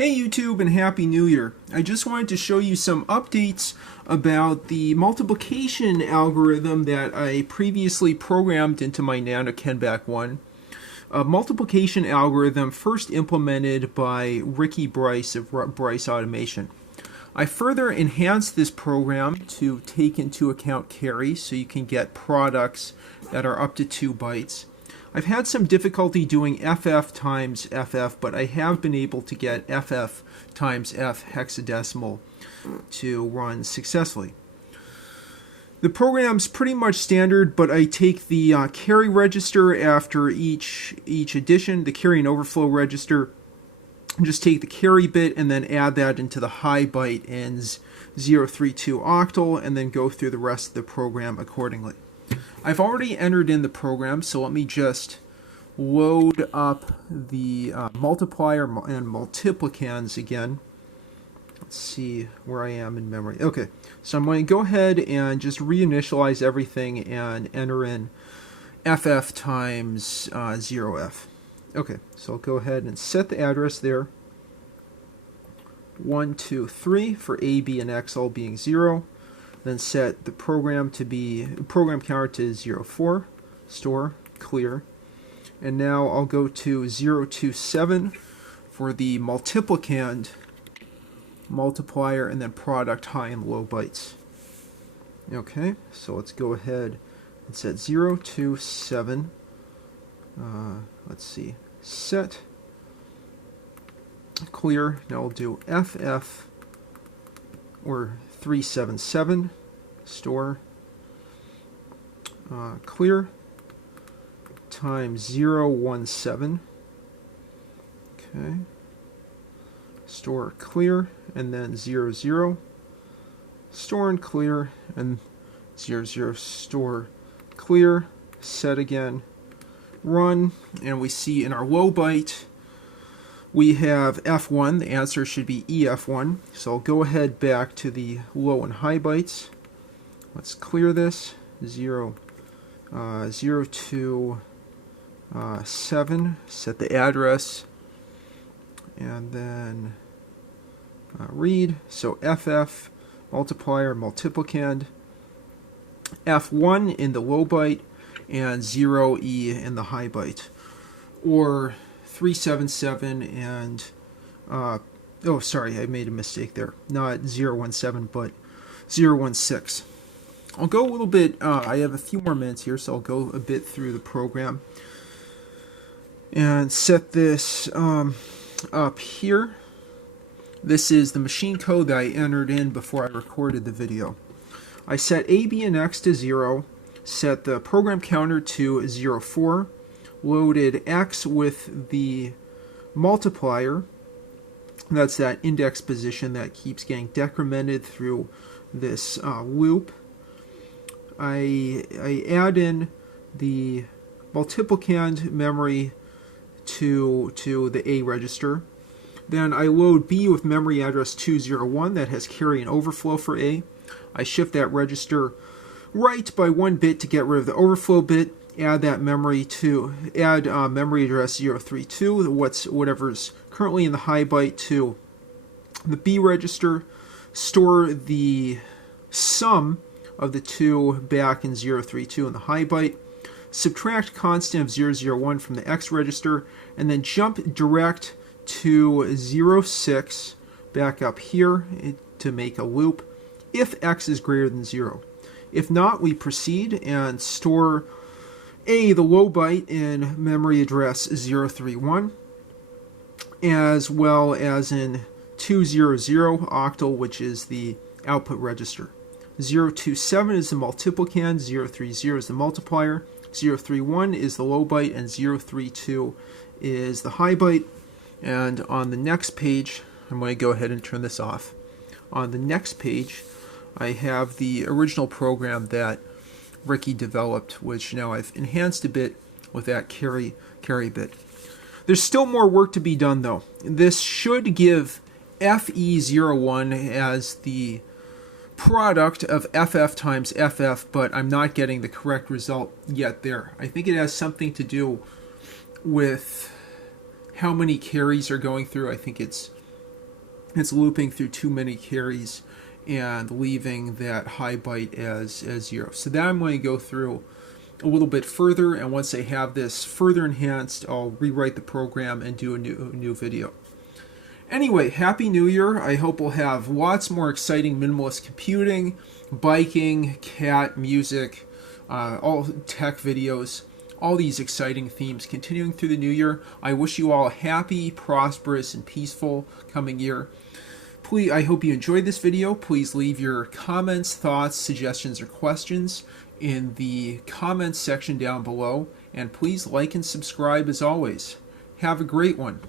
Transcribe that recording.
Hey YouTube and Happy New Year. I just wanted to show you some updates about the multiplication algorithm that I previously programmed into my Nano Kenbak 1. A multiplication algorithm first implemented by Ricky Bryce of Bryce Automation. I further enhanced this program to take into account carry so you can get products that are up to 2 bytes. I've had some difficulty doing FF times FF, but I have been able to get FF times F hexadecimal to run successfully. The program's pretty much standard, but I take the carry register after each addition, the carry and overflow register, just take the carry bit and then add that into the high byte in 032 octal and then go through the rest of the program accordingly. I've already entered in the program, so let me just load up the multiplier and multiplicands again. Let's see where I am in memory. Okay, so I'm going to go ahead and just reinitialize everything and enter in FF times 0F. Okay, so I'll go ahead and set the address there. 1, 2, 3 for A, B, and X all being 0. Then set the program counter to 04, store, clear. And now I'll go to 027 for the multiplicand, multiplier, and then product high and low bytes. Okay, so let's go ahead and set 027. Let's see, set, clear. Now we'll do FF or 377, store, clear, times 017, okay, store, clear, and then 00, store and clear, and 00, store, clear, set again, run, and we see in our low byte we have F1, the answer should be EF1, so I'll go ahead back to the low and high bytes. Let's clear this, 0, 2, 7, set the address, and then read, so FF, multiplier, multiplicand, F1 in the low byte, and 0E in the high byte, or 377 and oh sorry, I made a mistake there, not 017 but 016. I'll go a little bit, I have a few more minutes here, so I'll go a bit through the program and set this up here. This is the machine code that I entered in before I recorded the video. I set A, B, and X to 0, set the program counter to 04, loaded X with the multiplier. That's that index position that keeps getting decremented through this loop. I add in the multiplicand memory to the A register. Then I load B with memory address 201 that has carry and overflow for A. I shift that register right by 1 bit to get rid of the overflow bit. Add that memory to memory address 032, whatever's currently in the high byte, to the B register. Store the sum of the two back in 032 in the high byte. Subtract constant of 001 from the X register, and then jump direct to 06 back up here to make a loop if X is greater than 0. If not, we proceed and store A, the low byte, in memory address 031, as well as in 200 octal, which is the output register. 027 is the multiplicand, 030 is the multiplier, 031 is the low byte, and 032 is the high byte. And on the next page, I'm going to go ahead and turn this off. On the next page, I have the original program that Ricky developed, which now I've enhanced a bit with that carry bit. There's still more work to be done though. This should give FE01 as the product of FF times FF, but I'm not getting the correct result yet there. I think it has something to do with how many carries are going through. I think it's it's looping through too many carries and leaving that high byte as 0. So that I'm going to go through a little bit further, and once I have this further enhanced, I'll rewrite the program and do a new video. Anyway, Happy New Year. I hope we'll have lots more exciting minimalist computing, biking, cat, music, all tech videos, all these exciting themes continuing through the new year. I wish you all a happy, prosperous, and peaceful coming year. Please, I hope you enjoyed this video. Please leave your comments, thoughts, suggestions, or questions in the comments section down below. And please like and subscribe as always. Have a great one.